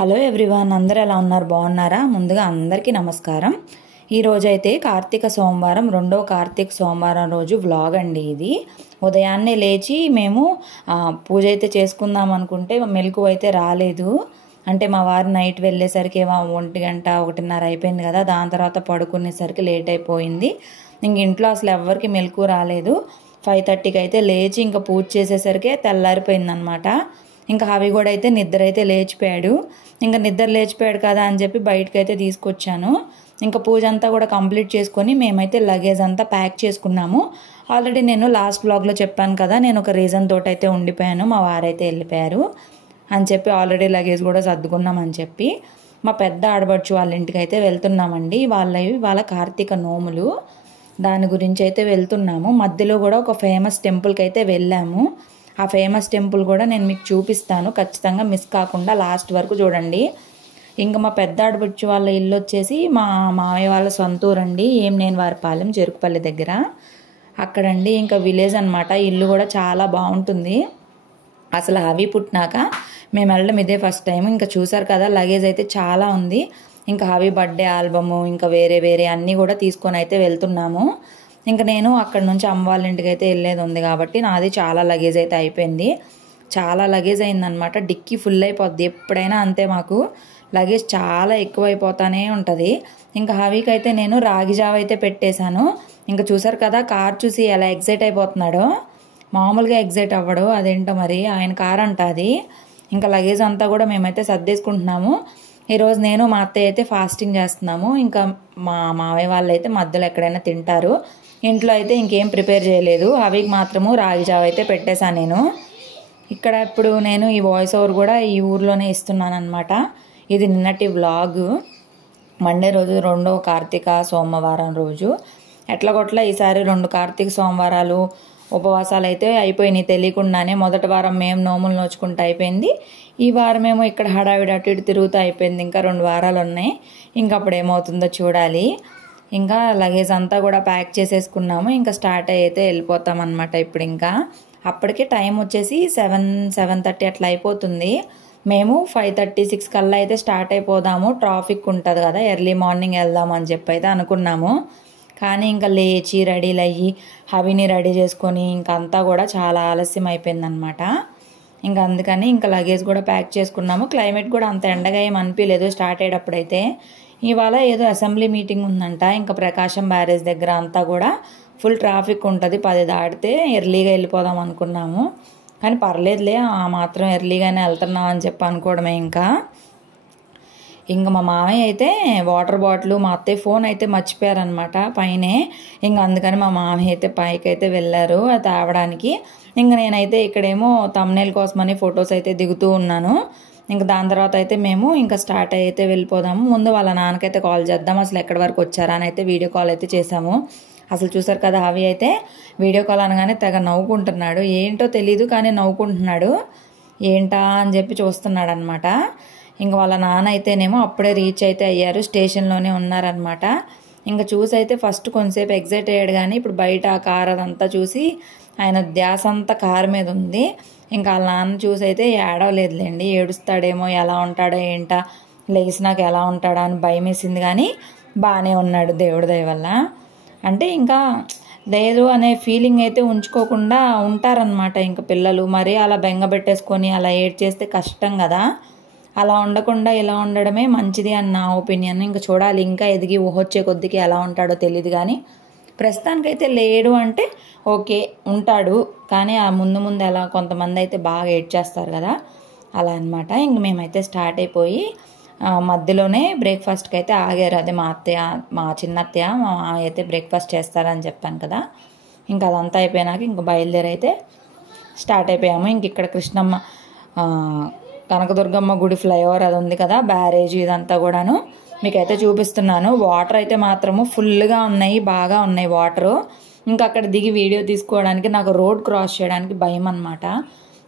Hello everyone, అందరూ ఎలా ఉన్నారు? బాగున్నారా? ముందుగా అందరికీ నమస్కారం. ఈ రోజైతే కార్తీక సోమవారం, రెండో కార్తీక సోమవారం రోజు వ్లాగ్ అండి ఇది. ఉదయాన్నే లేచి మేము పూజ అయితే చేసుకుందాం అనుకుంటే మెలకువ అయితే రాలేదు. అంటే మా వారు నైట్ వెళ్ళేసరికి 1 గంట 1:30 అయిపోయింది కదా. దాని తర్వాత పడుకునేసరికి లేట్ అయిపోయింది. ఇంక ఇంట్లో అసలు ఎవరికి మెలకువ రాలేదు. 5:30కి అయితే లేచి ఇంకా పూజ చేసేసరికి తెల్లారిపోయిందనమాట. ఇంకా అవి కూడా అయితే నిద్ర అయితే లేచిపోయాడు. ఇంకా నిద్ర లేచిపోయాడు కదా అని చెప్పి బయటకైతే తీసుకొచ్చాను. ఇంకా పూజ అంతా కూడా కంప్లీట్ చేసుకొని మేమైతే లగేజ్ అంతా ప్యాక్ చేసుకున్నాము. ఆల్రెడీ నేను లాస్ట్ బ్లాగ్లో చెప్పాను కదా, నేను ఒక రీజన్ తోటైతే ఉండిపోయాను, మా వారైతే వెళ్ళిపోయారు అని చెప్పి ఆల్రెడీ లగేజ్ కూడా సర్దుకున్నామని చెప్పి మా పెద్ద ఆడబడుచు వాళ్ళ ఇంటికి అయితే వెళ్తున్నామండి. వాళ్ళ కార్తీక నోములు, దాని గురించి అయితే వెళ్తున్నాము. మధ్యలో కూడా ఒక ఫేమస్ టెంపుల్కి అయితే వెళ్ళాము. ఆ ఫేమస్ టెంపుల్ కూడా నేను మీకు చూపిస్తాను, ఖచ్చితంగా మిస్ కాకుండా లాస్ట్ వరకు చూడండి. ఇంకా మా పెద్ద ఆడబడుచు వాళ్ళ ఇల్లు వచ్చేసి మా మావయ్య వాళ్ళ సొంత ఊరండి, ఏమనేనివారిపాలెం, చెరుకుపల్లి దగ్గర అక్కడండి. ఇంకా విలేజ్ అనమాట. ఇల్లు కూడా చాలా బాగుంటుంది. అసలు అవి పుట్టినాక మేము వెళ్ళడం ఇదే ఫస్ట్ టైం. ఇంకా చూసారు కదా, లగేజ్ అయితే చాలా ఉంది. ఇంకా అవి బర్త్డే ఆల్బము, ఇంకా వేరే అన్నీ కూడా తీసుకొని అయితే వెళ్తున్నాము. ఇంకా నేను అక్కడ నుంచి అమ్మ వాళ్ళ ఇంటికి అయితే వెళ్ళేది ఉంది కాబట్టి నాది చాలా లగేజ్ అయితే అయిపోయింది. చాలా లగేజ్ అయిందనమాట. డిక్కీ ఫుల్ అయిపోద్ది ఎప్పుడైనా అంతే, మాకు లగేజ్ చాలా ఎక్కువైపోతానే ఉంటుంది. ఇంకా హవీకి అయితే నేను రాగి జావ అయితే పెట్టేశాను. ఇంకా చూసారు కదా, కార్ చూసి ఎలా ఎగ్జైట్ అయిపోతున్నాడో. మామూలుగా ఎగ్జైట్ అవ్వడు, అదేంటో మరి ఆయన కార్ అంట అది. ఇంకా లగేజ్ అంతా కూడా మేమైతే సర్దేసుకుంటున్నాము. ఈరోజు నేను మా అత్తయ్య అయితే ఫాస్టింగ్ చేస్తున్నాము. ఇంకా మా మావయ్య వాళ్ళు అయితే మధ్యలో ఎక్కడైనా తింటారు. ఇంట్లో అయితే ఇంకేం ప్రిపేర్ చేయలేదు. అవికి మాత్రము రాగి జావ అయితే పెట్టేశాను నేను. ఇక్కడ ఇప్పుడు నేను ఈ వాయిస్ ఓవర్ కూడా ఈ ఊర్లోనే ఇస్తున్నాను అనమాట. ఇది నిన్నటి వ్లాగ్. మండే రోజు, రెండో కార్తీక సోమవారం రోజు. ఎట్లా ఈసారి 2 కార్తీక సోమవారాలు ఉపవాసాలు అయితే అయిపోయినాయి తెలియకుండానే. మొదటి వారం మేము నోములు నోచుకుంటూ అయిపోయింది. ఈ వారమేమో ఇక్కడ హడావిడి అటు ఇటు తిరుగుతూ అయిపోయింది. ఇంకా 2 వారాలు ఉన్నాయి. ఇంకా అప్పుడు ఏమవుతుందో చూడాలి. ఇంకా లగేజ్ అంతా కూడా ప్యాక్ చేసేసుకున్నాము. ఇంకా స్టార్ట్ అయితే వెళ్ళిపోతాం అనమాట. ఇప్పుడు ఇంకా అప్పటికే టైం వచ్చేసి 7:30 అట్లా అయిపోతుంది. మేము 5:36 కల్లా అయితే స్టార్ట్ అయిపోదాము, ట్రాఫిక్ ఉంటుంది కదా, ఎర్లీ మార్నింగ్ వెళ్దాము అని చెప్పి అయితే అనుకున్నాము. కానీ ఇంకా లేచి రెడీలు అయ్యి హవిని రెడీ చేసుకొని ఇంకా అంతా కూడా చాలా ఆలస్యం అయిపోయిందనమాట. ఇంకా అందుకని ఇంకా లగేజ్ కూడా ప్యాక్ చేసుకున్నాము. క్లైమేట్ కూడా అంత ఎండగా ఏం అనిపించలేదు స్టార్ట్ అయ్యేటప్పుడైతే. ఇవాళ ఏదో అసెంబ్లీ మీటింగ్ ఉందంట. ఇంకా ప్రకాశం బ్యారేజ్ దగ్గర అంతా కూడా ఫుల్ ట్రాఫిక్ ఉంటుంది. 10 దాటితే ఎర్లీగా వెళ్ళిపోదాం అనుకున్నాము. కానీ పర్లేదులే, ఆ మాత్రం ఎర్లీగానే వెళ్తున్నాం అని చెప్పి అనుకోవడమే. ఇంకా మా మామయ్య అయితే వాటర్ బాటిల్, మా అత్తయ్య ఫోన్ అయితే మర్చిపోయారనమాట పైనే. ఇంకా అందుకని మా మామయ్య అయితే పైకి అయితే వెళ్ళారు అది తేవడానికి. ఇంకా నేనైతే ఇక్కడేమో థంబ్నెయిల్ కోసమని ఫొటోస్ అయితే దిగుతూ ఉన్నాను. ఇంకా దాని తర్వాత అయితే మేము ఇంకా స్టార్ట్ అయితే వెళ్ళిపోదాము. ముందు వాళ్ళ నాన్నకైతే కాల్ చేద్దాం, అసలు ఎక్కడి వరకు వచ్చారా అని అయితే వీడియో కాల్ అయితే చేసాము. అసలు చూసారు కదా, అవి అయితే వీడియో కాల్ అనగానే తెగ నవ్వుకుంటున్నాడు. ఏంటో తెలీదు కానీ నవ్వుకుంటున్నాడు. ఏంటా అని చెప్పి చూస్తున్నాడు అనమాట. ఇంకా వాళ్ళ నాన్న అయితేనేమో అప్పుడే రీచ్ అయితే అయ్యారు, స్టేషన్లోనే ఉన్నారనమాట. ఇంకా చూసి అయితే ఫస్ట్ కొంతసేపు ఎగ్జైట్ అయ్యాడు. కానీ ఇప్పుడు బయట ఆ కార్ అదంతా చూసి ఆయన ధ్యాస అంతా కారు మీద ఉంది. ఇంకా వాళ్ళ నాన్న చూసి అయితే ఏడవలేదులేండి, ఏడుస్తాడేమో, ఎలా ఉంటాడో ఏంటా, లేచినాక ఎలా ఉంటాడో అని భయం వేసింది. కానీ బాగానే ఉన్నాడు దేవుడి దయ వల్ల. అంటే ఇంకా లేదు అనే ఫీలింగ్ అయితే ఉంచుకోకుండా ఉంటారనమాట ఇంకా పిల్లలు. మరి అలా బెంగ పెట్టేసుకొని అలా ఏడ్ చేస్తే కష్టం కదా. అలా ఉండకుండా ఇలా ఉండడమే మంచిది అని నా ఒపీనియన్. ఇంకా చూడాలి, ఇంకా ఎదిగి ఊహొచ్చే కొద్దికి ఎలా ఉంటాడో తెలియదు. కానీ ప్రస్తుతానికైతే లేడు అంటే ఓకే, ఉంటాడు. కానీ ఆ ముందు ఎలా కొంతమంది అయితే బాగా ఏడ్ చేస్తారు కదా, అలా అనమాట. ఇంక మేమైతే స్టార్ట్ అయిపోయి మధ్యలోనే బ్రేక్ఫాస్ట్కి అయితే ఆగారు. అదే మా అత్తయ్య, మా చిన్న అత్తయ్య, మా మామయ్య అయితే బ్రేక్ఫాస్ట్ చేస్తారని చెప్పాను కదా. ఇంకా అదంతా అయిపోయినాక ఇంకా బయలుదేరి అయితే స్టార్ట్ అయిపోయాము. ఇంక ఇక్కడ కృష్ణమ్మ, కనకదుర్గమ్మ గుడి ఫ్లైఓవర్ అది ఉంది కదా, బ్యారేజ్, ఇదంతా కూడాను మీకైతే చూపిస్తున్నాను. వాటర్ అయితే మాత్రము ఫుల్గా ఉన్నాయి, బాగా ఉన్నాయి వాటరు. ఇంకా అక్కడ దిగి వీడియో తీసుకోవడానికి నాకు రోడ్ క్రాస్ చేయడానికి భయం అనమాట.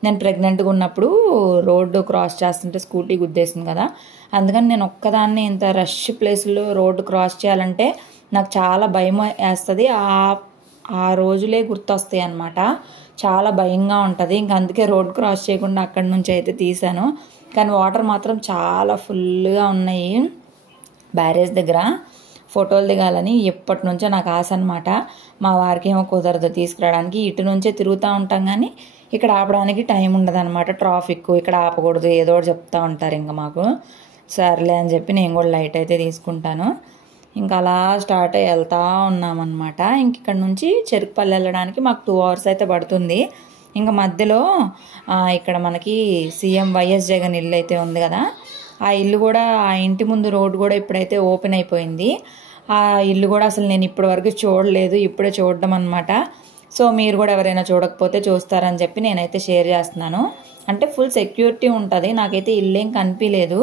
నేను ప్రెగ్నెంట్గా ఉన్నప్పుడు రోడ్డు క్రాస్ చేస్తుంటే స్కూటీ గుద్దేసింది కదా, అందుకని నేను ఒక్కదాన్ని ఇంత రష్ ప్లేస్లో రోడ్డు క్రాస్ చేయాలంటే నాకు చాలా భయం వేస్తుంది. ఆ రోజులే గుర్తొస్తాయి అన్నమాట. చాలా భయంగా ఉంటుంది. ఇంక అందుకే రోడ్ క్రాస్ చేయకుండా అక్కడి నుంచి అయితే తీసాను. కానీ వాటర్ మాత్రం చాలా ఫుల్గా ఉన్నాయి బ్యారేజ్ దగ్గర. ఫోటోలు దిగాలని ఎప్పటి నుంచో నాకు ఆశ అనమాట. మా వారికి ఏమో కుదరదు తీసుకురావడానికి. ఇటు నుంచే తిరుగుతూ ఉంటాం కానీ ఇక్కడ ఆపడానికి టైం ఉండదు అనమాట. ట్రాఫిక్, ఇక్కడ ఆపకూడదు, ఏదో ఒకటి చెప్తూ ఉంటారు. ఇంకా మాకు సర్లే అని చెప్పి నేను కూడా లైట్ అయితే తీసుకుంటాను. ఇంకా అలా స్టార్ట్ అయ్యి వెళ్తూ ఉన్నామన్నమాట. ఇంక ఇక్కడ నుంచి చెరుకుపల్లి వెళ్ళడానికి మాకు 2 hours అయితే పడుతుంది. ఇంకా మధ్యలో ఇక్కడ మనకి సీఎం వైఎస్ జగన్ ఇల్లు అయితే ఉంది కదా, ఆ ఇల్లు కూడా, ఆ ఇంటి ముందు రోడ్డు కూడా ఇప్పుడైతే ఓపెన్ అయిపోయింది. ఆ ఇల్లు కూడా అసలు నేను ఇప్పటి వరకు చూడలేదు, ఇప్పుడే చూడడం అనమాట. సో మీరు కూడా ఎవరైనా చూడకపోతే చూస్తారని చెప్పి నేనైతే షేర్ చేస్తున్నాను. అంటే ఫుల్ సెక్యూరిటీ ఉంటుంది. నాకైతే ఇల్లేం కనిపించలేదు.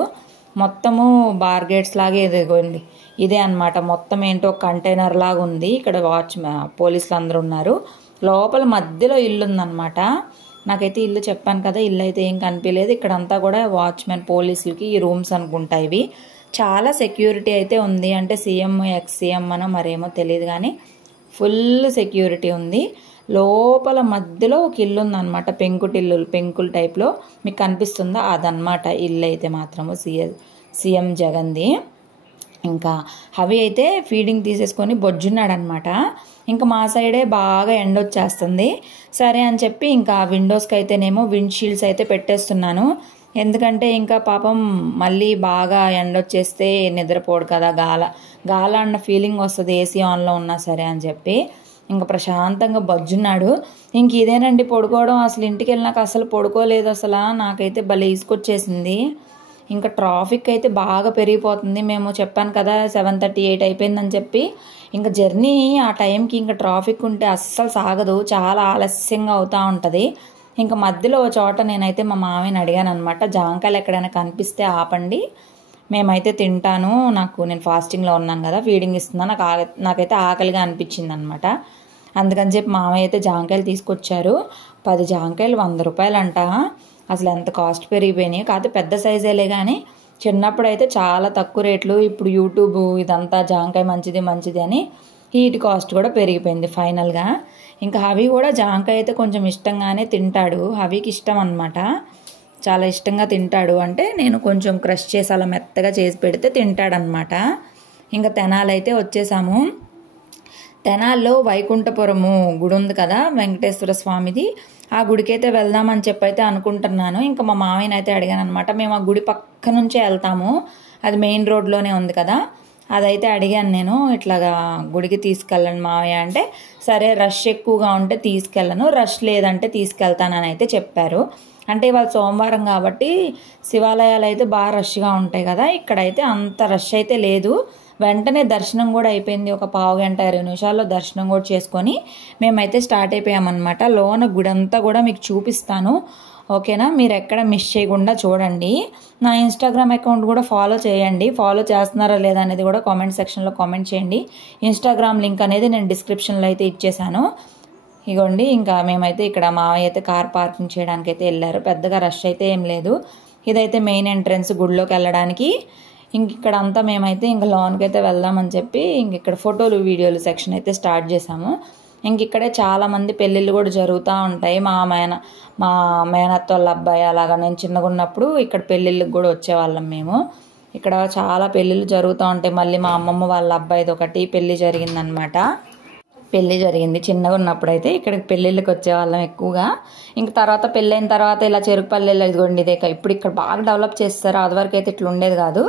మొత్తము బార్ గేట్స్ లాగే ఎదిగోండి ఇదే అనమాట. మొత్తం ఏంటో కంటైనర్ లాగా ఉంది. ఇక్కడ పోలీసులు అందరూ ఉన్నారు. లోపల మధ్యలో ఇల్లు ఉందన్నమాట. నాకైతే ఇల్లు చెప్పాను కదా, ఇల్లు అయితే ఏం కనిపించలేదు. ఇక్కడంతా కూడా వాచ్మెన్, పోలీసులకి ఈ రూమ్స్ అనుకుంటా ఇవి. చాలా సెక్యూరిటీ అయితే ఉంది. అంటే సీఎం, ఎక్స్ సీఎం అనో మరేమో తెలియదు కానీ ఫుల్ సెక్యూరిటీ ఉంది. లోపల మధ్యలో ఒక ఇల్లు ఉందన్నమాట, పెంకుల టైప్లో. మీకు కనిపిస్తుందా? అదనమాట ఇల్లు అయితే మాత్రము సీఎం జగన్ది. ఇంకా అవి అయితే ఫీడింగ్ తీసేసుకొని బొజ్జున్నాడనమాట. ఇంకా మా సైడే బాగా ఎండ వచ్చేస్తుంది. సరే అని చెప్పి ఇంకా విండోస్కి అయితేనేమో విండ్ షీల్డ్స్ అయితే పెట్టేస్తున్నాను. ఎందుకంటే ఇంకా పాపం మళ్ళీ బాగా ఎండ వచ్చేస్తే నిద్రపోడు కదా, గాల అన్న ఫీలింగ్ వస్తుంది ఏసీ ఆన్లో ఉన్నా సరే అని చెప్పి. ఇంకా ప్రశాంతంగా బొజ్జున్నాడు. ఇంక ఇదేనండి పడుకోవడం. అసలు ఇంటికి వెళ్ళినాక అసలు పడుకోలేదు. అసలు నాకైతే భలే ఇసుకొచ్చేసింది. ఇంకా ట్రాఫిక్ అయితే బాగా పెరిగిపోతుంది. మేము చెప్పాను కదా 7:38 అయిపోయిందని చెప్పి. ఇంకా జర్నీ ఆ టైంకి ఇంకా ట్రాఫిక్ ఉంటే అస్సలు సాగదు, చాలా ఆలస్యంగా అవుతూ ఉంటుంది. ఇంకా మధ్యలో ఒక చోట నేనైతే మా మామయ్యని అడిగాను అనమాట, జాంకాయలు ఎక్కడైనా కనిపిస్తే ఆపండి, మేమైతే తింటాను, నేను ఫాస్టింగ్లో ఉన్నాను కదా, ఫీడింగ్ ఇస్తున్నాను, నాకైతే ఆకలిగా అనిపించింది అనమాట. అందుకని చెప్పి మామయ్య అయితే జాంకాయలు తీసుకొచ్చారు. 10 జాంకాయలు 100 రూపాయలు అంట. అసలు ఎంత కాస్ట్ పెరిగిపోయినాయి. కాకపోతే పెద్ద సైజేలే కానీ చిన్నప్పుడు అయితే చాలా తక్కువ రేట్లు. ఇప్పుడు యూట్యూబ్ ఇదంతా జాంకాయ మంచిది అని వీటి కాస్ట్ కూడా పెరిగిపోయింది ఫైనల్గా. ఇంకా హవి కూడా జాంకాయ అయితే కొంచెం ఇష్టంగానే తింటాడు. హవికి ఇష్టం అనమాట, చాలా ఇష్టంగా తింటాడు. అంటే నేను కొంచెం క్రష్ చేసి అలా మెత్తగా చేసి పెడితే తింటాడనమాట. ఇంకా తెనాలైతే వచ్చేసాము. తెనాల్లో వైకుంఠపురము గుడి ఉంది కదా, వెంకటేశ్వర స్వామిది. ఆ గుడికి అయితే వెళ్దామని చెప్పి అయితే అనుకుంటున్నాను. ఇంకా మా మామయ్యని అయితే అడిగాను అనమాట. మేము ఆ గుడి పక్క నుంచే వెళ్తాము, అది మెయిన్ రోడ్లోనే ఉంది కదా. అదైతే అడిగాను నేను, ఇట్లాగా గుడికి తీసుకెళ్ళండి మావయ్య అంటే, సరే రష్ ఎక్కువగా ఉంటే తీసుకెళ్ళను, రష్ లేదంటే తీసుకెళ్తానని అయితే చెప్పారు. అంటే ఇవాళ సోమవారం కాబట్టి శివాలయాలు అయితే బాగా రష్గా ఉంటాయి కదా. ఇక్కడైతే అంత రష్ అయితే లేదు. వెంటనే దర్శనం కూడా అయిపోయింది. ఒక 15 గంట 20 నిమిషాల్లో దర్శనం కూడా చేసుకొని మేమైతే స్టార్ట్ అయిపోయామన్నమాట. లోన గుడంతా కూడా మీకు చూపిస్తాను, ఓకేనా? మీరు ఎక్కడ మిస్ చేయకుండా చూడండి. నా ఇన్స్టాగ్రామ్ అకౌంట్ కూడా ఫాలో చేయండి. ఫాలో చేస్తున్నారా లేదా అనేది కూడా కామెంట్ సెక్షన్లో కామెంట్ చేయండి. ఇన్స్టాగ్రామ్ లింక్ అనేది నేను డిస్క్రిప్షన్లో అయితే ఇచ్చేసాను. ఇగోండి, ఇంకా మేమైతే ఇక్కడ మావయ్య అయితే కార్ పార్కింగ్ చేయడానికి అయితే వెళ్ళారు. పెద్దగా రష్ అయితే ఏం లేదు. ఇదైతే మెయిన్ ఎంట్రన్స్ గుడిలోకి వెళ్ళడానికి. ఇంక ఇక్కడ అంతా మేమైతే ఇంకా లోన్కి అయితే వెళ్దామని చెప్పి ఇంక ఇక్కడ ఫోటోలు వీడియోలు సెక్షన్ అయితే స్టార్ట్ చేసాము. ఇంక ఇక్కడే చాలామంది పెళ్ళిళ్ళు కూడా జరుగుతూ ఉంటాయి. మా మేనత్త వాళ్ళ అబ్బాయి అలాగా నేను చిన్నగా ఉన్నప్పుడు ఇక్కడ పెళ్ళిళ్ళకి కూడా వచ్చేవాళ్ళం మేము. ఇక్కడ చాలా పెళ్ళిళ్ళు జరుగుతూ ఉంటాయి. మళ్ళీ మా అమ్మమ్మ వాళ్ళ అబ్బాయిది ఒకటి పెళ్ళి జరిగిందనమాట. పెళ్ళి జరిగింది చిన్నగా ఉన్నప్పుడు అయితే ఇక్కడికి పెళ్ళిళ్ళకి వచ్చేవాళ్ళం ఎక్కువగా. ఇంక తర్వాత పెళ్ళైన తర్వాత ఇలా చెరుకుపల్లెలు ఇదిగోండి ఇదే ఇప్పుడు ఇక్కడ బాగా డెవలప్ చేస్తారు. అదివరకు అయితే ఇట్లా ఉండేది కాదు.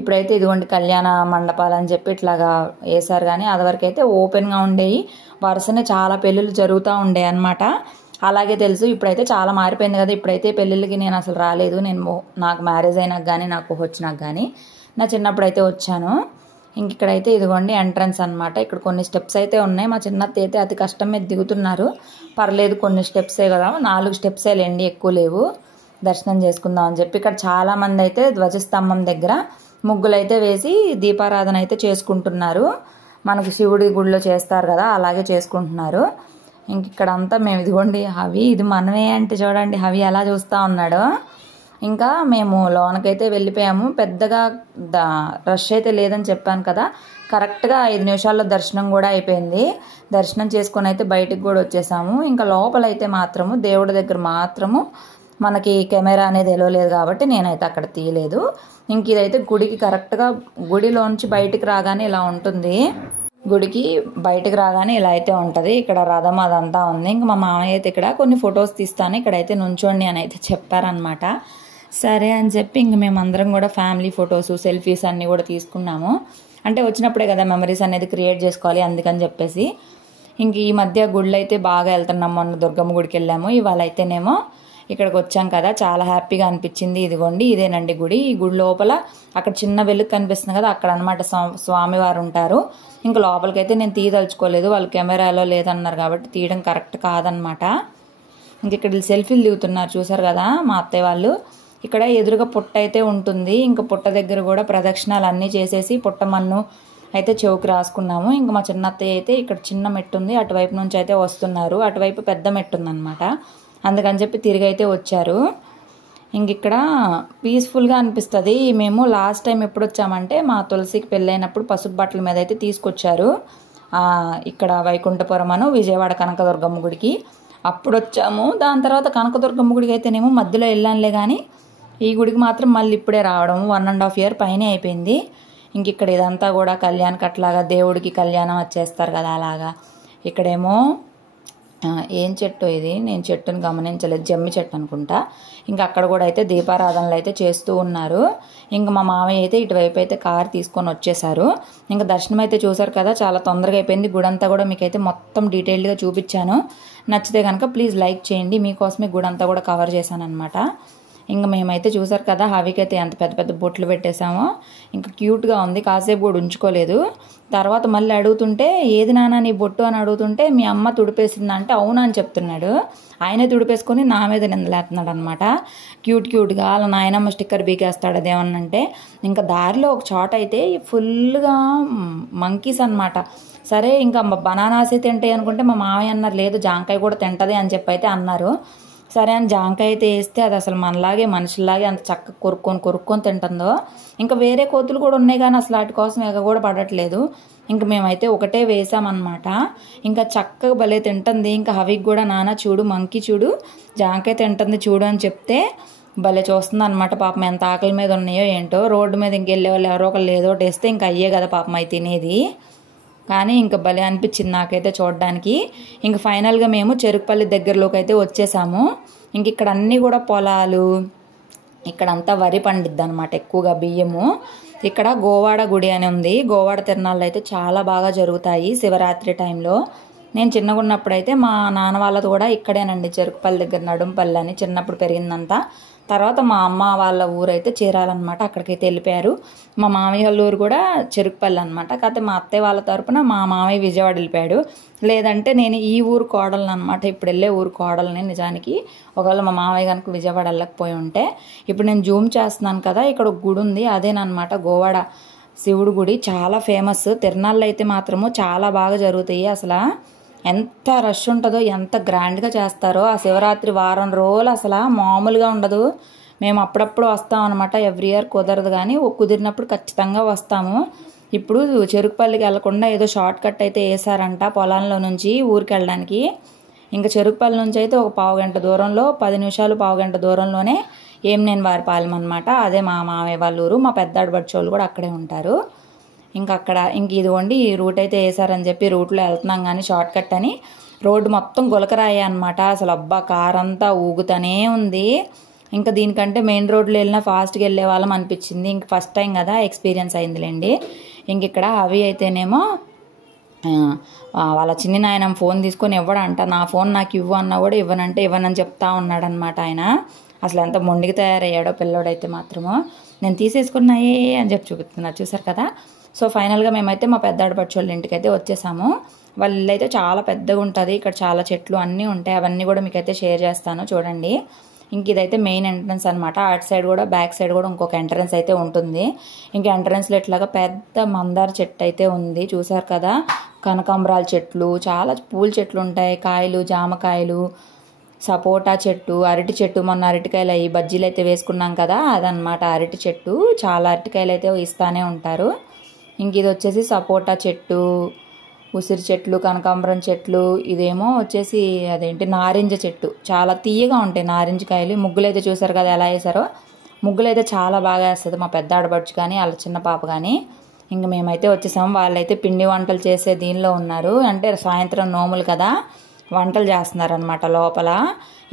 ఇప్పుడైతే ఇదిగోండి కళ్యాణ మండపాలు అని చెప్పి ఇట్లాగా వేశారు. కానీ అదివరకు అయితే ఓపెన్గా ఉండేవి, వరుసనే చాలా పెళ్ళిళ్ళు జరుగుతూ ఉండేవి అనమాట. అలాగే తెలుసు, ఇప్పుడైతే చాలా మారిపోయింది కదా. ఇప్పుడైతే పెళ్ళిళ్ళకి నేను అసలు రాలేదు. నాకు మ్యారేజ్ అయినాక కానీ నాకు వచ్చినాక కానీ, నా చిన్నప్పుడు అయితే వచ్చాను. ఇంక ఇక్కడైతే ఇదిగోండి ఎంట్రన్స్ అనమాట. ఇక్కడ కొన్ని స్టెప్స్ అయితే ఉన్నాయి. మా చిన్నత్త అయితే అతి కష్టం మీద దిగుతున్నారు. పర్లేదు, కొన్ని స్టెప్సే కదా, 4 స్టెప్సే లేండి, ఎక్కువ లేవు. దర్శనం చేసుకుందాం అని చెప్పి ఇక్కడ చాలామంది అయితే ధ్వజస్తంభం దగ్గర ముగ్గులు అయితే వేసి దీపారాధన అయితే చేసుకుంటున్నారు. మనకు శివుడి గుడిలో చేస్తారు కదా, అలాగే చేసుకుంటున్నారు. ఇంక ఇక్కడ అంతా మేము ఇదిగోండి హవి, ఇది మనమే అంటే చూడండి హవి ఎలా చూస్తూ ఉన్నాడు. ఇంకా మేము లోనకైతే వెళ్ళిపోయాము. పెద్దగా రష్ అయితే లేదని చెప్పాను కదా. కరెక్ట్గా 5 నిమిషాల్లో దర్శనం కూడా అయిపోయింది. దర్శనం చేసుకొని అయితే బయటికి కూడా వచ్చేసాము. ఇంకా లోపలైతే మాత్రము దేవుడి దగ్గర మాత్రము మనకి కెమెరా అనేది ఎలవలేదు కాబట్టి నేనైతే అక్కడ తీయలేదు. ఇంక ఇదైతే గుడికి కరెక్ట్గా గుడిలోంచి బయటికి రాగానే ఇలా ఉంటుంది. గుడికి బయటకు రాగానే ఇలా అయితే ఉంటుంది. ఇక్కడ రథం అదంతా ఉంది. ఇంక మా మామయ్య అయితే ఇక్కడ కొన్ని ఫొటోస్ తీస్తాను, ఇక్కడైతే నుంచోండి అని అయితే చెప్పారనమాట. సరే అని చెప్పి ఇంక మేమందరం కూడా ఫ్యామిలీ ఫొటోస్, సెల్ఫీస్ అన్నీ కూడా తీసుకున్నాము. అంటే వచ్చినప్పుడే కదా మెమరీస్ అనేది క్రియేట్ చేసుకోవాలి, అందుకని చెప్పేసి. ఇంక ఈ మధ్య గుళ్ళు అయితే బాగా వెళ్తున్నాం. మొన్న దుర్గమ్మ గుడికి వెళ్ళాము, ఇవాళ అయితేనేమో ఇక్కడికి వచ్చాం కదా, చాలా హ్యాపీగా అనిపించింది. ఇదిగోండి ఇదేనండి గుడి. ఈ గుడి లోపల అక్కడ చిన్న వెలుగు కనిపిస్తుంది కదా, అక్కడ అనమాట స్వామివారు ఉంటారు. ఇంకా లోపలికైతే నేను తీయదలుచుకోలేదు, వాళ్ళు కెమెరాలో లేదన్నారు కాబట్టి తీయడం కరెక్ట్ కాదనమాట. ఇంక ఇక్కడ సెల్ఫీలు దిగుతున్నారు చూసారు కదా మా అత్తయ్య వాళ్ళు. ఇక్కడ ఎదురుగా పుట్ట అయితే ఉంటుంది. ఇంకా పుట్ట దగ్గర కూడా ప్రదక్షిణాలు అన్నీ చేసేసి పుట్టమన్ను అయితే చెవుకి రాసుకున్నాము. ఇంకా మా చిన్న అత్తయ్య అయితే ఇక్కడ చిన్న మెట్టు ఉంది, అటువైపు నుంచి అయితే వస్తున్నారు. అటువైపు పెద్ద మెట్టు ఉందన్నమాట, అందుకని చెప్పి తిరిగి అయితే వచ్చారు. ఇంక ఇక్కడ పీస్ఫుల్గా అనిపిస్తుంది. మేము లాస్ట్ టైం ఎప్పుడు వచ్చామంటే మా తులసికి పెళ్ళైనప్పుడు పసుపు బట్టల మీద అయితే తీసుకొచ్చారు. ఇక్కడ వైకుంఠపురం అను విజయవాడ కనకదుర్గమ్మ గుడికి అప్పుడు వచ్చాము. దాని తర్వాత కనకదుర్గమ్మ గుడికి అయితేనేమో మధ్యలో వెళ్ళానులే, కానీ ఈ గుడికి మాత్రం మళ్ళీ ఇప్పుడే రావడం 1.5 year పైనే అయిపోయింది. ఇంక ఇక్కడ ఇదంతా కూడా కళ్యాణ్ కట్లాగా దేవుడికి కళ్యాణం వచ్చేస్తారు కదా, అలాగా. ఇక్కడేమో ఏం చెట్టు ఇది, నేను చెట్టుని గమనించలేదు, జమ్మి చెట్టు అనుకుంటా. ఇంకా అక్కడ కూడా అయితే దీపారాధనలు అయితే చేస్తూ ఉన్నారు. ఇంకా మా మామయ్య అయితే ఇటువైపు అయితే కారు తీసుకొని వచ్చేసారు. ఇంకా దర్శనం అయితే చూసారు కదా, చాలా తొందరగా అయిపోయింది. గుడంతా కూడా మీకైతే మొత్తం డీటెయిల్డ్గా చూపించాను. నచ్చితే కనుక ప్లీజ్ లైక్ చేయండి, మీకోసమే గుడంతా కూడా కవర్ చేశాను అనమాట. ఇంకా మేమైతే చూసారు కదా, హవికి అయితే ఎంత పెద్ద పెద్ద బొట్లు పెట్టేశామో. ఇంకా క్యూట్గా ఉంది, కాసేపు కూడా ఉంచుకోలేదు. తర్వాత మళ్ళీ అడుగుతుంటే ఏది నాన్న నీ బొట్టు అని అడుగుతుంటే మీ అమ్మ తుడిపేసిందంటే అవునా అని చెప్తున్నాడు. ఆయనే తుడిపేసుకొని నా మీద నిందలేస్తున్నాడు అనమాట. క్యూట్గా అలా నాయనమ్మ స్టిక్కర్ బీకేస్తాడు అదేమన్నంటే. ఇంకా దారిలో ఒక చోట అయితే ఫుల్గా మంకీస్ అనమాట. సరే ఇంకా బనానాసే తింటాయి అనుకుంటే మా మామయ్య అన్నారు లేదు జాంకాయ కూడా తింటది అని చెప్పి అయితే అన్నారు. సరే అని జాంకాయ అయితే వేస్తే అది అసలు మనలాగే మనుషుల్లాగే అంత చక్కగా కొరుక్కొని తింటుందో. ఇంకా వేరే కోతులు కూడా ఉన్నాయి కానీ అసలు వాటి కోసం ఎగ కూడా పడట్లేదు. ఇంకా మేమైతే ఒకటే వేసామన్నమాట. ఇంకా చక్కగా భలే తింటుంది. ఇంకా హవికి కూడా నాన్న చూడు మంకీ చూడు జాంకాయ తింటుంది చూడు అని చెప్తే భలే చూస్తుంది అనమాట. పాపం ఎంత ఆకలి మీద ఉన్నాయో ఏంటో. రోడ్డు మీద ఇంకెళ్ళే వాళ్ళు ఎవరో ఒకళ్ళు ఏదో ఒకటి వేస్తే ఇంకా అయ్యే కదా పాపం అవి తినేది. కానీ ఇంకా భలే అనిపించింది నాకైతే చూడడానికి. ఇంక ఫైనల్గా మేము చెరుకుపల్లి దగ్గరలోకి అయితే వచ్చేసాము. ఇంక ఇక్కడ అన్నీ కూడా పొలాలు, ఇక్కడంతా వరి పండిద్ది అనమాట, ఎక్కువగా బియ్యము. ఇక్కడ గోవాడ గుడి అని ఉంది. గోవాడ తిరణాలు అయితే చాలా బాగా జరుగుతాయి శివరాత్రి టైంలో. నేను చిన్నగా ఉన్నప్పుడైతే మా నాన్న వాళ్ళది కూడా ఇక్కడేనండి, చెరుకుపల్లి దగ్గర నడుంపల్లి అని, చిన్నప్పుడు పెరిగిందంతా. తర్వాత మా అమ్మ వాళ్ళ ఊరైతే చేరాలన్నమాట, అక్కడికైతే వెళ్ళిపోయారు. మా మామయ్య వాళ్ళ ఊరు కూడా చెరుకుపల్లి అనమాట. కాకపోతే మా అత్తయ్య వాళ్ళ తరపున మా మామయ్య విజయవాడ వెళ్ళిపోయాడు. లేదంటే నేను ఈ ఊరు కోడలను అనమాట, ఇప్పుడు వెళ్ళే ఊరు కోడలని నిజానికి. ఒకవేళ మా మామయ్య కనుక విజయవాడ వెళ్ళకపోయి ఉంటే. ఇప్పుడు నేను జూమ్ చేస్తున్నాను కదా, ఇక్కడ ఒక గుడి ఉంది, అదేనమాట గోవాడ శివుడు గుడి. చాలా ఫేమస్. తిరణాళ్ళు అయితే మాత్రము చాలా బాగా జరుగుతాయి. అసలు ఎంత రష్ ఉంటుందో, ఎంత గ్రాండ్గా చేస్తారో. ఆ శివరాత్రి వారం రోజులు అసలు మామూలుగా ఉండదు. మేము అప్పుడప్పుడు వస్తాం అనమాట, ఎవ్రీ ఇయర్ కుదరదు కానీ కుదిరినప్పుడు ఖచ్చితంగా వస్తాము. ఇప్పుడు చెరుకుపల్లికి వెళ్లకుండా ఏదో షార్ట్ కట్ అయితే వేసారంట పొలాల్లో నుంచి ఊరికి వెళ్ళడానికి. ఇంకా చెరుకుపల్లి నుంచి అయితే ఒక 1/2 గంట దూరంలో, 10 నిమిషాలు 1/2 గంట దూరంలోనే ఏమినేనివారిపాలెం అనమాట. అదే మా మామయ్య వాళ్ళ ఊరు. మా పెద్ద ఆడబడుచోళ్ళు కూడా అక్కడే ఉంటారు. ఇంక అక్కడ ఇదిగోండి ఈ రూట్ అయితే వేసారని చెప్పి రూట్లో వెళ్తున్నాం కానీ షార్ట్ కట్ అని. రోడ్డు మొత్తం గులకరాయి అనమాట. అసలు అబ్బా కార్ అంతా ఊగుతూనే ఉంది. ఇంకా దీనికంటే మెయిన్ రోడ్లో వెళ్ళినా ఫాస్ట్గా వెళ్ళే వాళ్ళం అనిపించింది. ఇంక ఫస్ట్ టైం కదా, ఎక్స్పీరియన్స్ అయిందిలేండి. ఇంక ఇక్కడ అవి అయితేనేమో వాళ్ళ చిన్ని నాయనమ్మ ఫోన్ తీసుకొని ఇవ్వడంట. నా ఫోన్ నాకు ఇవ్వు అన్నా కూడా ఇవ్వనంటే ఇవ్వనని చెప్తా ఉన్నాడనమాట ఆయన. అసలు ఎంత మొండికి తయారయ్యాడో పిల్లోడైతే మాత్రము. నేను తీసేసుకున్నాయే అని చెప్పి చూపిస్తున్నారు చూసారు కదా. సో ఫైనల్గా మేమైతే మా పెద్ద ఆడపడుచోళ్ళ ఇంటికి అయితే వచ్చేసాము. వాళ్ళ ఇల్లు అయితే చాలా పెద్దగా ఉంటుంది. ఇక్కడ చాలా చెట్లు అన్నీ ఉంటాయి, అవన్నీ కూడా మీకైతే షేర్ చేస్తాను చూడండి. ఇంక ఇదైతే మెయిన్ ఎంట్రన్స్ అనమాట. అటు సైడ్ కూడా బ్యాక్ సైడ్ కూడా ఇంకొక ఎంట్రన్స్ అయితే ఉంటుంది. ఇంకా ఎంట్రన్స్లో ఇట్లాగా పెద్ద మందార చెట్టు అయితే ఉంది చూసారు కదా. కనకాంబరాల చెట్లు, చాలా పూల చెట్లు ఉంటాయి, కాయలు, జామకాయలు, సపోటా చెట్టు, అరటి చెట్టు. మొన్న అరటికాయలు అవి బజ్జీలు అయితే వేసుకున్నాం కదా, అదనమాట అరటి చెట్టు. చాలా అరటికాయలు అయితే ఇస్తానే ఉంటారు. ఇంక ఇది వచ్చేసి సపోటా చెట్టు, ఉసిరి చెట్లు, కనకాంబరం చెట్లు, ఇదేమో వచ్చేసి అదేంటి నారింజ చెట్టు. చాలా తీయగా ఉంటాయి నారింజకాయలు. ముగ్గులు అయితే చూసారు కదా ఎలా వేసారో. ముగ్గులు అయితే చాలా బాగా వేస్తుంది మా పెద్ద ఆడబడుచు కానీ వాళ్ళ చిన్న పాప కానీ. ఇంక మేమైతే వచ్చేసాము. వాళ్ళైతే పిండి వంటలు చేసే దీనిలో ఉన్నారు. అంటే సాయంత్రం నోములు కదా, వంటలు చేస్తున్నారనమాట లోపల.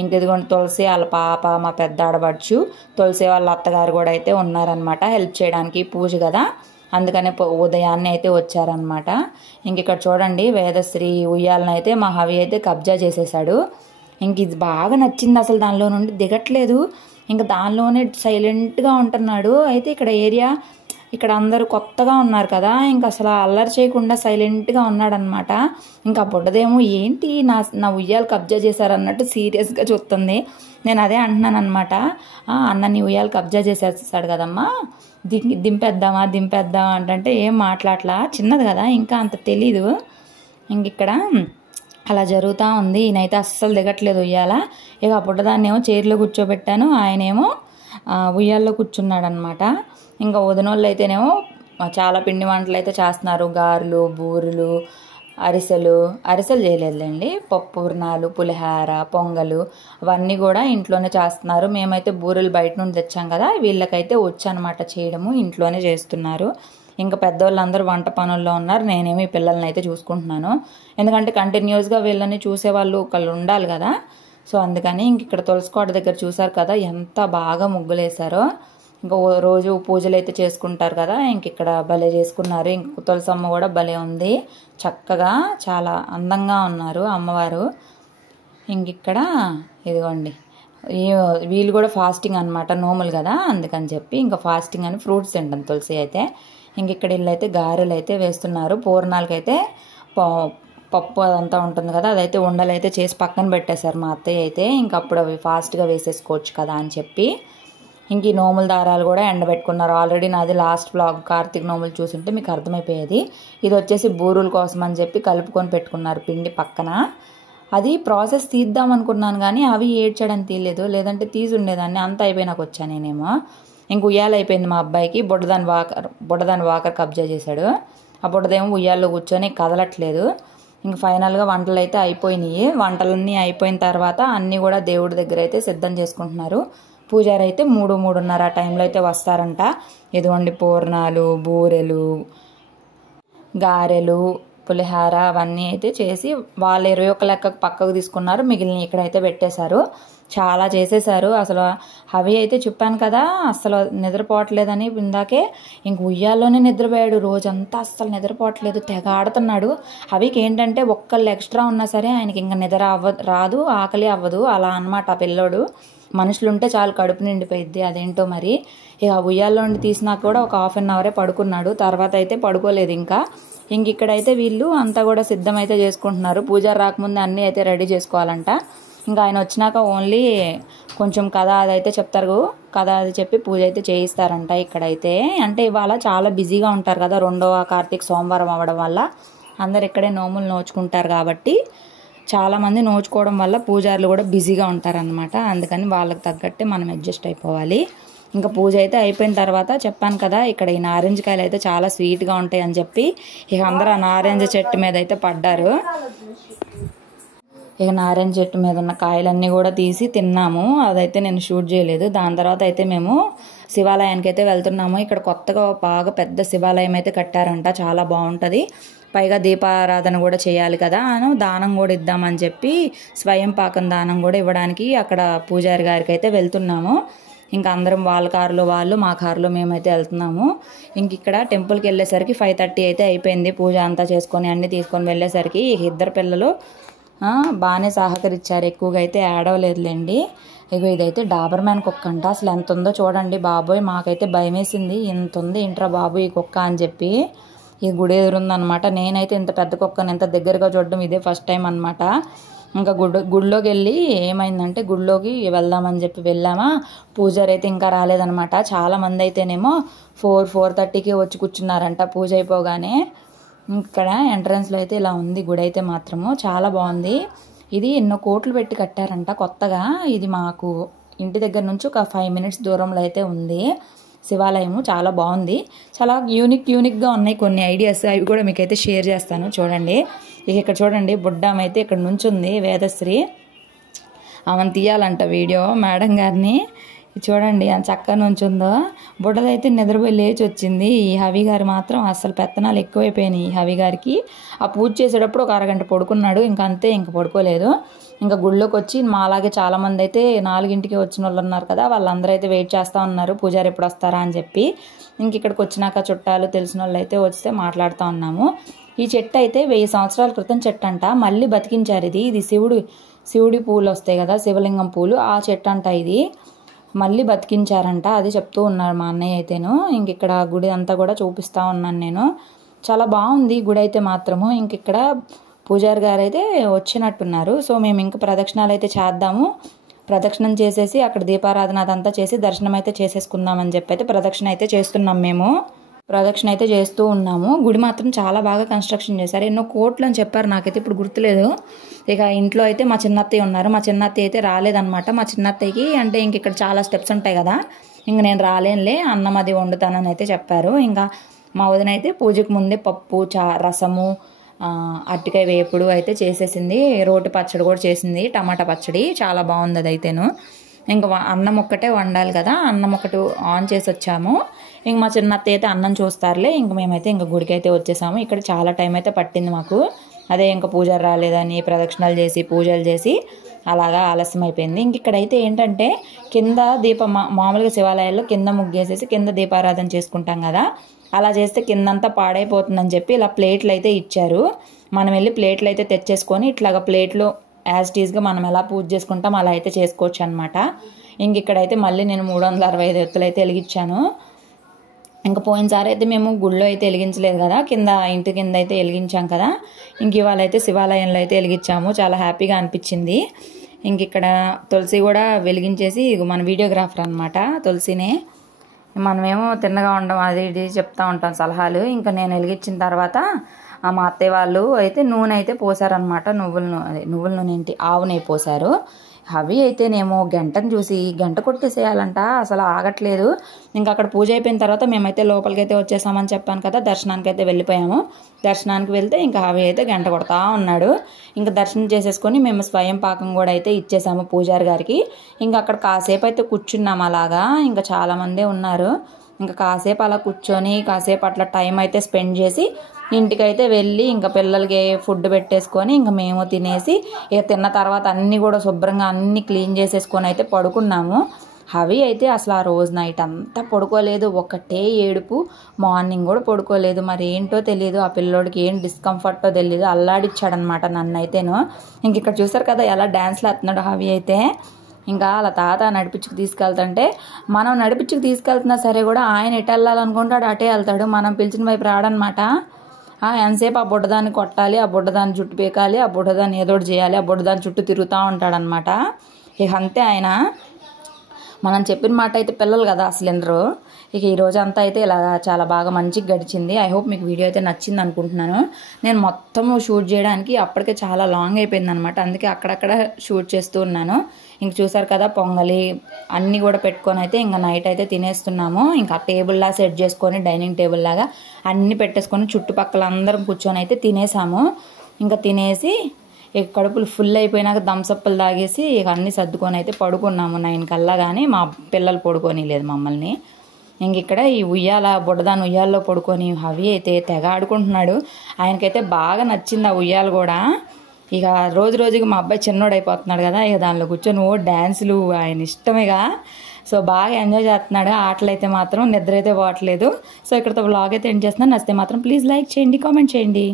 ఇంక ఇదిగోండి తులసి వాళ్ళ పాప, మా పెద్ద ఆడబడుచు, తులసి వాళ్ళ అత్తగారు కూడా అయితే ఉన్నారనమాట హెల్ప్ చేయడానికి. పూజ కదా అందుకనే ఉదయాన్నే అయితే వచ్చారనమాట. ఇంక ఇక్కడ చూడండి వేదశ్రీ ఉయ్యాలనైతే మా హవి అయితే కబ్జా చేసేసాడు. ఇంక ఇది బాగా నచ్చింది, అసలు దానిలో నుండి దిగట్లేదు. ఇంకా దానిలోనే సైలెంట్గా ఉంటున్నాడు. అయితే ఇక్కడ అందరూ కొత్తగా ఉన్నారు కదా, ఇంకా అసలు అల్లరి చేయకుండా సైలెంట్గా ఉన్నాడనమాట. ఇంకా బుడ్డదేమో ఏంటి నా ఉయ్యాలు కబ్జా చేశారన్నట్టు సీరియస్గా చూస్తుంది. నేను అదే అంటున్నాను అనమాట, అన్న నీ ఉయ్యాలు కబ్జా చేసేస్తాడు కదమ్మా, దింపేద్దామా అంటే ఏం మాట్లాడలా, చిన్నది కదా ఇంకా అంత తెలీదు. ఇంక ఇక్కడ అలా జరుగుతూ ఉంది. ఈయనైతే అస్సలు దిగట్లేదు ఉయ్యాల. ఇక ఆ బుడ్డదాన్ని ఏమో చైర్లో కూర్చోబెట్టాను, ఆయనేమో ఉయ్యాల్లో కూర్చున్నాడు అనమాట. ఇంకా వదినోళ్ళు అయితేనేమో చాలా పిండి వంటలు అయితే చేస్తున్నారు. గారెలు, బూరెలు, అరిసెలు చేయలేదులేండి, పప్పుర్నాలు, పులిహార, పొంగలు అవన్నీ కూడా ఇంట్లోనే చేస్తున్నారు. మేమైతే బూరెలు బయట నుండి తెచ్చాం కదా, వీళ్ళకైతే వచ్చనమాట చేయడము, ఇంట్లోనే చేస్తున్నారు. ఇంకా పెద్దవాళ్ళందరూ వంట పనుల్లో ఉన్నారు. నేనేమో ఈ పిల్లల్ని అయితే చూసుకుంటున్నాను. ఎందుకంటే కంటిన్యూస్గా వీళ్ళని చూసేవాళ్ళు ఒకళ్ళు ఉండాలి కదా. సో అందుకని ఇంక ఇక్కడ తులసికోట దగ్గర చూసారు కదా ఎంత బాగా ముగ్గులేసారో. ఇంకా రోజు పూజలు అయితే చేసుకుంటారు కదా, ఇంక ఇక్కడ భలే చేసుకున్నారు. ఇంక తులసమ్మ కూడా భలే ఉంది, చక్కగా చాలా అందంగా ఉన్నారు అమ్మవారు. ఇంక ఇక్కడ ఇదిగోండి వీళ్ళు కూడా ఫాస్టింగ్ అనమాట, నోములు కదా అందుకని చెప్పి ఇంకా ఫాస్టింగ్ అని ఫ్రూట్స్ తింటాను తులసి అయితే. ఇంక ఇక్కడ వీళ్ళైతే గారెలు అయితే వేస్తున్నారు. పూర్ణాలకైతే పప్పు అదంతా ఉంటుంది కదా, అదైతే ఉండలు అయితే చేసి పక్కన పెట్టేశారు మా అత్తయ్య అయితే. ఇంక అప్పుడు అవి ఫాస్ట్గా వేసేసుకోవచ్చు కదా అని చెప్పి ఇంక ఈ నోముల దారాలు కూడా ఎండబెట్టుకున్నారు. ఆల్రెడీ నాది లాస్ట్ వ్లాగ్ కార్తీక నోములు చూసుంటే మీకు అర్థమైపోయేది. ఇది వచ్చేసి బూరుల కోసం అని చెప్పి కలుపుకొని పెట్టుకున్నారు పిండి పక్కన. అది ప్రాసెస్ తీద్దాం అనుకున్నాను కానీ అవి ఏడ్చడానికి తీయలేదు, లేదంటే తీసి ఉండేదాన్ని. అంత అయిపోయినాక వచ్చాను నేనేమో. ఇంక ఉయ్యాలు అయిపోయింది మా అబ్బాయికి. బుడ్డదాని వాకర్ కబ్జా చేశాడు. ఆ బుడ్డదేమో ఉయ్యాల్లో కూర్చొని కదలట్లేదు. ఇంక ఫైనల్గా వంటలు అయితే అయిపోయినాయి. వంటలన్నీ అయిపోయిన తర్వాత అన్నీ కూడా దేవుడి దగ్గర అయితే సిద్ధం చేసుకుంటున్నారు. పూజారి అయితే 3-3:30 టైంలో అయితే వస్తారంట. ఇదిగోండి పూర్ణాలు, బూరెలు, గారెలు, పులిహార అవన్నీ అయితే చేసి వాళ్ళు 21 లెక్కకు పక్కకు తీసుకున్నారు. మిగిలిన ఇక్కడైతే పెట్టేశారు. చాలా చేసేసారు. అసలు అవి అయితే చెప్పాను కదా అసలు నిద్రపోవట్లేదని ఇందాకే. ఇంక ఉయ్యాల్లోనే నిద్రపోయాడు రోజంతా, అస్సలు నిద్రపోవట్లేదు, తెగ ఆడుతున్నాడు. అవికి ఏంటంటే ఒక్కళ్ళు ఎక్స్ట్రా ఉన్నా సరే ఆయనకి ఇంకా నిద్ర రాదు, ఆకలి అవ్వదు, అలా అనమాట ఆ పిల్లోడు. మనుషులుంటే చాలు కడుపు నిండిపోయిద్ది, అదేంటో మరి. ఇక ఉయ్యాల్లో నుండి తీసినాక కూడా ఒక 1/2 అవరే పడుకున్నాడు. తర్వాత అయితే పడుకోలేదు ఇంకా. ఇక్కడైతే వీళ్ళు అంతా కూడా సిద్ధమైతే చేసుకుంటున్నారు. పూజారి రాకముందే అన్నీ అయితే రెడీ చేసుకోవాలంట. ఇంకా ఆయన వచ్చినాక ఓన్లీ కొంచెం కథ అదైతే చెప్తారు, కథ అది చెప్పి పూజ అయితే చేయిస్తారంట ఇక్కడైతే. అంటే ఇవాళ చాలా బిజీగా ఉంటారు కదా, 2వ కార్తీక సోమవారం అవ్వడం వల్ల అందరు ఇక్కడే నోములు నోచుకుంటారు కాబట్టి చాలామంది నోచుకోవడం వల్ల పూజారులు కూడా బిజీగా ఉంటారనమాట. అందుకని వాళ్ళకి తగ్గట్టే మనం అడ్జస్ట్ అయిపోవాలి. ఇంకా పూజ అయితే అయిపోయిన తర్వాత చెప్పాను కదా ఇక్కడ ఈ నారింజకాయలు అయితే చాలా స్వీట్గా ఉంటాయి అని చెప్పి ఇక అందరూ ఆ నారింజ చెట్టు మీద అయితే పడ్డారు. ఇక నారింజ చెట్టు మీద ఉన్న కాయలన్నీ కూడా తీసి తిన్నాము. అదైతే నేను షూట్ చేయలేదు. దాని తర్వాత అయితే మేము శివాలయానికి అయితే వెళ్తున్నాము. ఇక్కడ కొత్తగా బాగా పెద్ద శివాలయం అయితే కట్టారంట, చాలా బాగుంటుంది. పైగా దీపారాధన కూడా చేయాలి కదా, దానం కూడా ఇద్దామని చెప్పి స్వయం పాకం దానం కూడా ఇవ్వడానికి అక్కడ పూజారి గారికి అయితే వెళ్తున్నాము. ఇంకా అందరం వాళ్ళ కారులో వాళ్ళు, మా కారులో మేమైతే వెళ్తున్నాము. ఇక్కడ టెంపుల్కి వెళ్ళేసరికి 5:30 అయితే అయిపోయింది. పూజ అంతా చేసుకొని అన్నీ తీసుకొని వెళ్ళేసరికి ఇద్దరు పిల్లలు బాగానే సహకరించారు, ఎక్కువగా అయితే ఏడవలేదులేండి. ఇదైతే డాబర్ మ్యాన్ కుక్క అంట, అసలు ఎంత ఉందో చూడండి బాబోయ్. మాకైతే భయం వేసింది, ఇంత ఉంది ఏంట్రా బాబు ఈ కుక్క అని చెప్పి. ఈ గుడి ఎదురుందనమాట. నేనైతే ఇంత పెద్ద కుక్కను ఎంత దగ్గరగా చూడడం ఇదే ఫస్ట్ టైం అనమాట. ఇంకా గుడిలోకి వెళ్ళి ఏమైందంటే గుడిలోకి వెళ్దామని చెప్పి వెళ్ళామా, పూజారి అయితే ఇంకా రాలేదనమాట. చాలామంది అయితేనేమో 4:30కి వచ్చి కూర్చున్నారంట పూజ అయిపోగానే. ఇక్కడ ఎంట్రన్స్లో అయితే ఇలా ఉంది గుడి అయితే మాత్రము చాలా బాగుంది. ఇది ఎన్నో కోట్లు పెట్టి కట్టారంట కొత్తగా. ఇది మాకు ఇంటి దగ్గర నుంచి ఒక 5 minutes దూరంలో అయితే ఉంది. శివాలయము చాలా బాగుంది. చాలా యూనిక్గా ఉన్నాయి కొన్ని ఐడియాస్, అవి కూడా మీకైతే షేర్ చేస్తాను చూడండి. ఇక ఇక్కడ చూడండి బుడ్డామ అయితే ఇక్కడ నుంచుంది, వేదశ్రీ. ఆమెను తీయాలంట వీడియో మేడం గారిని. చూడండి అంత చక్కగా నుంచుందో. బుడ్డదైతే నిద్రపోయి లేచి వచ్చింది. ఈ హవి గారు మాత్రం అసలు పెత్తనాలు ఎక్కువైపోయినాయి. ఈ హవి గారికి ఆ పూజ చేసేటప్పుడు ఒక అరగంట పడుకున్నాడు, ఇంకా అంతే, ఇంకా పడుకోలేదు. ఇంకా గుళ్ళోకి వచ్చి మాలాగే చాలామంది అయితే 4ంటికి వచ్చిన వాళ్ళు ఉన్నారు కదా, వాళ్ళందరూ అయితే వెయిట్ చేస్తూ ఉన్నారు పూజారి ఎప్పుడు వస్తారా అని చెప్పి. ఇంక ఇక్కడికి వచ్చినాక చుట్టాలు తెలిసిన వాళ్ళు అయితే వస్తే మాట్లాడుతూ ఉన్నాము. ఈ చెట్టు అయితే 1000 సంవత్సరాల క్రితం చెట్టు అంట, మళ్ళీ బతికించారు. ఇది శివుడి పూలు వస్తాయి కదా, శివలింగం పూలు, ఆ చెట్టు అంట ఇది మళ్ళీ బతికించారంట. అది చెప్తూ ఉన్నారు మా అన్నయ్య అయితేను. ఇంక ఇక్కడ గుడి అంతా కూడా చూపిస్తూ ఉన్నాను నేను. చాలా బాగుంది గుడి అయితే మాత్రము. ఇంక ఇక్కడ పూజారి గారు అయితే వచ్చినట్టున్నారు. సో మేము ఇంక ప్రదక్షిణాలు అయితే చేద్దాము, ప్రదక్షిణం చేసేసి అక్కడ దీపారాధన అదంతా చేసి దర్శనం అయితే చేసేసుకుందామని చెప్పి అయితే ప్రదక్షిణ అయితే చేస్తున్నాం. మేము ప్రదక్షిణ అయితే చేస్తూ ఉన్నాము. గుడి మాత్రం చాలా బాగా కన్స్ట్రక్షన్ చేశారు. ఎన్నో కోట్లు అని చెప్పారు, నాకైతే ఇప్పుడు గుర్తులేదు. ఇక ఇంట్లో అయితే మా చిన్నత్తయ్య ఉన్నారు. మా చిన్నత్తయ్య అయితే రాలేదనమాట. మా చిన్నత్తయ్యకి అంటే ఇంక ఇక్కడ చాలా స్టెప్స్ ఉంటాయి కదా, ఇంక నేను రాలేనులే, అన్నం అది వండుతానని అయితే చెప్పారు. ఇంకా మా వదిన అయితే పూజకు ముందే పప్పు, రసము, అరటికాయ వేపుడు అయితే చేసేసింది. రోటి పచ్చడి కూడా చేసింది, టమాటా పచ్చడి. చాలా బాగుంది అది అయితేను. ఇంకా అన్నం ఒక్కటే వండాలి కదా, అన్నం ఒకటి ఆన్ చేసి వచ్చాము. ఇంక మా చిన్నత్తయ్య అయితే అన్నం చూస్తారులే. ఇంక మేమైతే ఇంకా గుడికి అయితే వచ్చేసాము. ఇక్కడ చాలా టైం అయితే పట్టింది మాకు. అదే ఇంకా పూజారి రాలేదని ప్రదక్షిణాలు చేసి పూజలు చేసి అలాగా ఆలస్యం అయిపోయింది. ఇంక ఇక్కడైతే ఏంటంటే కింద మామూలుగా శివాలయాల్లో కింద ముగ్గేసేసి కింద దీపారాధన చేసుకుంటాం కదా, అలా చేస్తే కిందంతా పాడైపోతుందని చెప్పి ఇలా ప్లేట్లు అయితే ఇచ్చారు. మనం వెళ్ళి ప్లేట్లు అయితే తెచ్చేసుకొని ఇట్లాగా ప్లేట్లు యాజ్ టీజ్గా మనం ఎలా పూజ చేసుకుంటాం అలా అయితే చేసుకోవచ్చు అనమాట. ఇంక ఇక్కడైతే మళ్ళీ నేను 365 ఒత్తులు అయితే వెలిగించాను. ఇంకా పోయినసారి అయితే మేము గుళ్ళో అయితే వెలిగించలేదు కదా, కింద ఇంటి కింద అయితే వెలిగించాం కదా. ఇంక ఇవాళ అయితే శివాలయంలో అయితే వెలిగించాము. చాలా హ్యాపీగా అనిపించింది. ఇంక ఇక్కడ తులసి కూడా వెలిగించేసి, మన వీడియోగ్రాఫర్ అనమాట తులసినే. మనమేమో తిన్నగా ఉండడం అది ఇది చెప్తా ఉంటాం సలహాలు. ఇంకా నేను వెలిగించిన తర్వాత మా అత్తయ్య వాళ్ళు అయితే నూనె అయితే పోసారనమాట. నువ్వుల నూనె ఏంటి, ఆవు నెయ్యి పోసారు. అవి అయితేనేమో గంటను చూసి గంట కొట్టేసేయాలంట, అసలు ఆగట్లేదు. ఇంకా అక్కడ పూజ అయిపోయిన తర్వాత మేమైతే లోపలికి అయితే వచ్చేసామని చెప్పాను కదా, దర్శనానికి అయితే వెళ్ళిపోయాము. దర్శనానికి వెళ్తే ఇంకా అవి అయితే గంట కొడతా ఉన్నాడు. ఇంకా దర్శనం చేసేసుకొని మేము స్వయం పాకం కూడా అయితే ఇచ్చేసాము పూజారి గారికి. ఇంకా అక్కడ కాసేపు అయితే కూర్చున్నాము అలాగా. ఇంకా చాలామందే ఉన్నారు. ఇంకా కాసేపు అలా కూర్చొని కాసేపు అట్లా టైం అయితే స్పెండ్ చేసి ఇంటికైతే వెళ్ళి ఇంకా పిల్లలకి ఫుడ్ పెట్టేసుకొని ఇంకా మేము తినేసి ఇక తిన్న తర్వాత అన్నీ కూడా శుభ్రంగా అన్నీ క్లీన్ చేసేసుకొని అయితే పడుకున్నాము. అవి అయితే అసలు ఆ రోజు నైట్ అంతా పడుకోలేదు, ఒకటే ఏడుపు. మార్నింగ్ కూడా పడుకోలేదు. మరి ఏంటో తెలియదు, ఆ పిల్లోడికి ఏం డిస్కంఫర్టో తెలియదు, అల్లాడిచ్చాడనమాట నన్ను అయితేను. ఇంక ఇక్కడ చూసారు కదా ఎలా డ్యాన్స్లు వేస్తున్నాడు అవి అయితే. ఇంకా అలా తాత నడిపించుకు తీసుకెళ్తుంటే మనం నడిపించుకు తీసుకెళ్తున్నా సరే కూడా ఆయన ఎటు వెళ్ళాలనుకుంటాడు అటే వెళ్తాడు, మనం పిలిచిన వైపు రాడనమాట. ఎంతసేపు ఆ బుడ్డదాన్ని కొట్టాలి, ఆ బుడ్డదాన్ని జుట్టు పీకాలి, ఆ బుడ్డదాన్ని ఏదోటి చేయాలి, ఆ బుడ్డదాన్ని చుట్టూ తిరుగుతూ ఉంటాడనమాట. ఇక అంతే ఆయన. మనం చెప్పిన మాట అయితే పిల్లలు కదా అసలు వినరు. ఇక ఈ రోజు అంతా అయితే ఇలా చాలా బాగా మంచిగా గడిచింది. ఐ హోప్ మీకు వీడియో అయితే నచ్చింది అనుకుంటున్నాను. నేను మొత్తం షూట్ చేయడానికి అప్పటికే చాలా లాంగ్ అయిపోయింది అనమాట, అందుకే అక్కడక్కడ షూట్ చేస్తూ ఉన్నాను. ఇంక చూసారు కదా పొంగలి అన్నీ కూడా పెట్టుకొని అయితే ఇంకా నైట్ అయితే తినేస్తున్నాము. ఇంకా టేబుల్లా సెట్ చేసుకొని డైనింగ్ టేబుల్ లాగా అన్నీ పెట్టేసుకొని చుట్టుపక్కల అందరం కూర్చొని అయితే తినేసాము. ఇంకా తినేసి ఇక కడుపులు ఫుల్ అయిపోయినాక థమ్సప్పులు తాగేసి ఇక అన్నీ సర్దుకొని అయితే పడుకున్నాము 9 కల్లా. కానీ మా పిల్లలు పడుకొని లేదు మమ్మల్ని. ఇంక ఇక్కడ ఈ బుడ్డదాన్ని ఉయ్యాల్లో పడుకొని అవి అయితే తెగ ఆడుకుంటున్నాడు. ఆయనకైతే బాగా నచ్చింది ఆ ఉయ్యాలు కూడా. ఇక రోజుకి మా అబ్బాయి చిన్నోడు అయిపోతున్నాడు కదా, ఇక దానిలో కూర్చొని డ్యాన్సులు ఆయన ఇష్టమేగా. సో బాగా ఎంజాయ్ చేస్తున్నాడు. ఆటలు అయితే మాత్రం నిద్ర అయితే పోవట్లేదు. సో ఇక్కడతో వ్లాగ్ అయితే ఎండ్ చేస్తున్నాను. నచ్చితే మాత్రం ప్లీజ్ లైక్ చేయండి, కామెంట్ చేయండి.